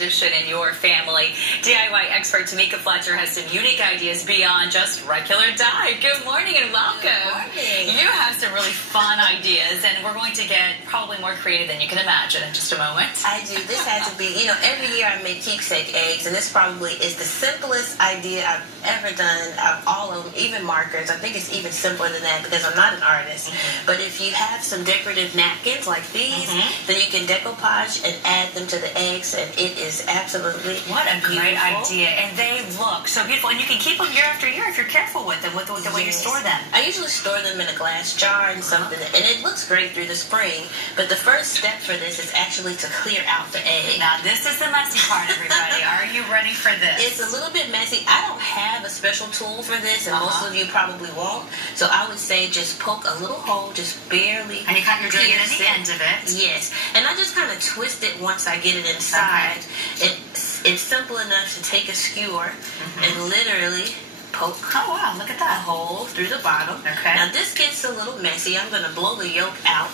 in your family. DIY expert Tamika Fletcher has some unique ideas beyond just regular dye. Good morning and welcome. Good morning. You have some really fun ideas, and we're going to get probably more creative than you can imagine in just a moment. I do. This had to be, every year I make keepsake eggs, and this probably is the simplest idea I've ever done out of all of them, even markers. I think it's even simpler than that because I'm not an artist. But if you have some decorative napkins like these, then you can decoupage and add them to the eggs, and it is absolutely what a great beautiful idea. And they look so beautiful, and you can keep them year after year if you're careful with them, with the way you store them. I usually store them in a glass jar and something, and it looks great through the spring. But the first step for this is actually to clear out the egg. Now this is the messy part, everybody. Are you ready for this? It's a little bit messy. I don't have a special tool for this, and most of you probably won't. So I would say just poke a little hole, just barely. And you're doing it at the end of it. Yes. And I just kind of twist it once I get it inside. Okay. It's simple enough to take a skewer and literally poke wow, look at that. a hole through the bottom. Okay. Now this gets a little messy. I'm going to blow the yolk out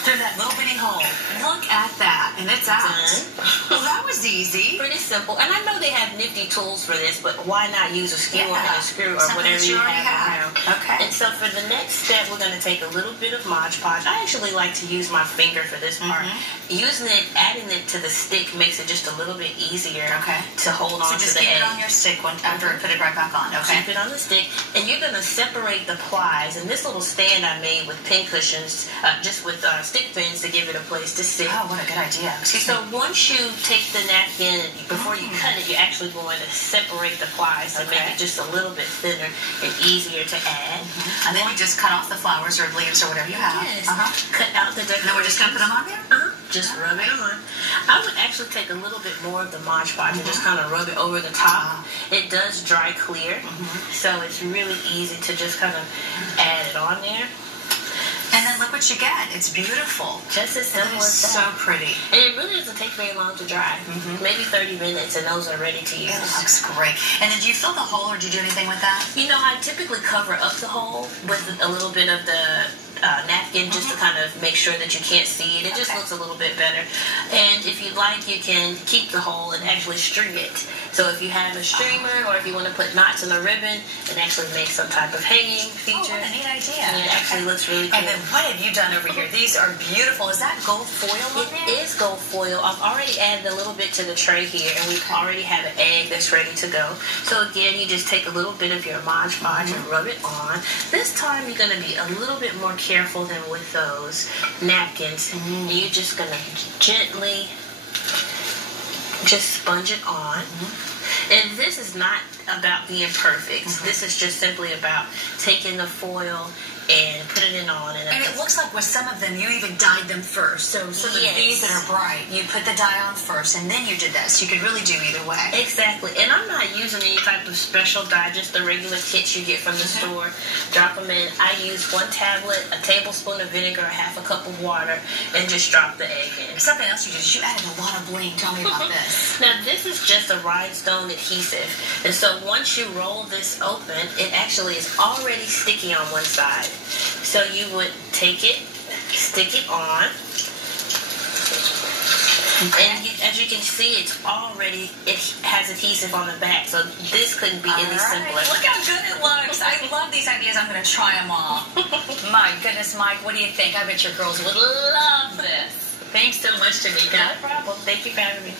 through that little bitty hole. Look at that, and it's out. Well, that was easy. Pretty simple. And I know they have nifty tools for this, but why not use a skewer and a screw or whatever you have around? Okay. And so for the next step, we're going to take a little bit of Mod Podge. I actually like to use my finger for this part. Using it, adding it to the stick makes it just a little bit easier to hold on to the egg. So just keep it on your stick after put it right back on, okay? Keep it on the stick, and you're going to separate the plies. And this little stand I made with pin cushions, just with stick pins to give it a place to sit. Oh, what a good idea. So once you take the napkin, before you cut it, you're actually going to separate the plies to make it just a little bit thinner and easier to add. And then you just cut off the flowers or leaves or whatever you have. Yes. Cut out the decorations. And then we're just going to put them on there? Just rub it on. I would actually take a little bit more of the Mod Podge and just kind of rub it over the top. It does dry clear, so it's really easy to just kind of add it on there. And then look what you get. It's beautiful. Just as simple as that. So pretty. And it really doesn't take very long to dry. Maybe 30 minutes and those are ready to use. It looks great. And then do you fill the hole or do you do anything with that? I typically cover up the hole with a little bit of the napkin just to kind of make sure that you can't see it. It just looks a little bit better. And if you'd like, you can keep the hole and actually string it. So if you have a streamer or if you want to put knots in a ribbon and actually make some type of hanging feature. Oh, what a neat idea. And it actually looks really cool. And then what have you done over here? These are beautiful. Is that gold foil on there? It is gold foil. I've already added a little bit to the tray here, and we already have an egg that's ready to go. So again, you just take a little bit of your Mod Podge and rub it on. This time you're going to be a little bit more careful than with those napkins. You're just going to gently just sponge it on. And this is not about being perfect. This is just simply about taking the foil and putting it on. And it looks like with some of them, you even dyed them first. So some of these that are bright, you put the dye on first, and then you did this. You could really do either way. Exactly. And I'm not using any type of special dye, just the regular kits you get from the store. Drop them in. I use 1 tablet, a tablespoon of vinegar, half a cup of water, and just drop the egg in. Something else you did is you added a lot of bling. Tell me about this. Now, this is just a rhinestone adhesive. And so once you roll this open, it actually is already sticky on one side. So you would take it, stick it on, and as you can see, it has adhesive on the back, so this couldn't be any simpler. Look how good it looks. I love these ideas. I'm going to try them all. My goodness, Mike, what do you think? I bet your girls would love this. Thanks so much, Tamika. No problem. Thank you for having me.